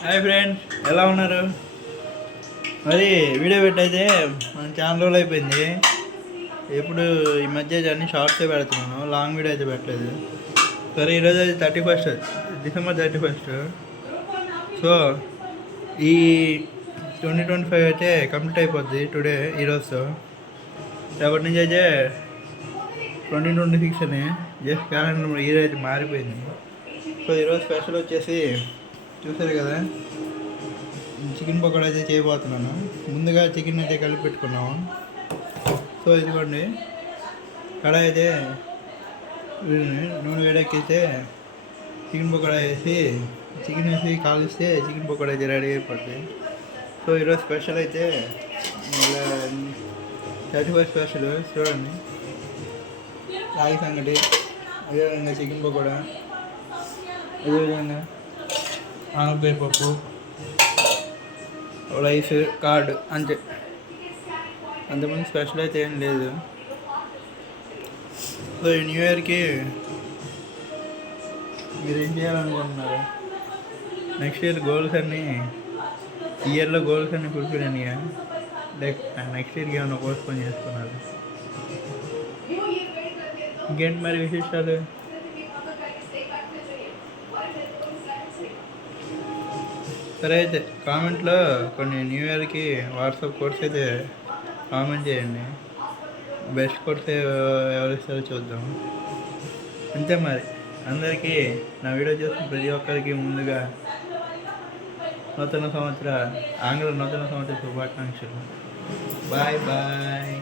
Hi friends, ఎలా ఉన్నారు? మరి వీడియో పెట్టయితే మన చాలా రోజులు అయిపోయింది. ఎప్పుడు ఈ మధ్య అన్ని షార్ట్సే పెడుతున్నాను, లాంగ్ వీడియో అయితే పెట్టలేదు. సరే, ఈరోజు అయితే 31st డిసెంబర్ 31st. సో ఈ 2025 అయితే కంప్లీట్ అయిపోద్ది టుడే, ఈరోజుతో. రేపటి నుంచి అయితే 2026 అని జస్ట్ క్యాలెండర్ ఇయర్ అయితే మారిపోయింది. సో ఈరోజు స్పెషల్ వచ్చేసి చూసారు కదా, చికెన్ పకోడా అయితే చేయబోతున్నాను. ముందుగా చికెన్ అయితే కలిపి పెట్టుకున్నాము. సో ఇదిగోండి, కడాయి అయితే నూనె వేడెక్కితే చికెన్ పకోడా వేసి చికెన్ వేసి కాలిస్తే చికెన్ పకోడా అయితే రెడీ అయిపోతుంది. సో ఈరోజు స్పెషల్ అయితే 31st స్పెషల్ చూడండి, రాగి సంగటి, అదేవిధంగా చికెన్ పకోడా, అదేవిధంగా ఆనపకాయ పప్పు, రైస్, కార్డ్, అంతే. అంతకుముందు స్పెషల్ అయితే ఏం లేదు. సో ఈ న్యూ ఇయర్కి మీరు ఏం చేయాలనుకుంటున్నారు? నెక్స్ట్ ఇయర్ గోల్స్ అన్నీ, ఈ ఇయర్లో గోల్స్ అన్నీ ఫుల్ఫిల్ అయినాయా? లైక్ నెక్స్ట్ ఇయర్కి ఏమైనా పోస్ట్పోన్ చేసుకున్నారు? ఇంకేంటి మరి విశేషాలు? సరే అయితే కామెంట్లో కొన్ని న్యూ ఇయర్కి వాట్సాప్ కోడ్స్ అయితే కామెంట్ చేయండి. బెస్ట్ కోడ్స్ ఎవరు ఇస్తారో చూద్దాం. అంతే మరి. అందరికీ నా వీడియో చూసిన ప్రతి ఒక్కరికి ముందుగా ఆంగ్ల నూతన సంవత్సర శుభాకాంక్షలు. Bye bye.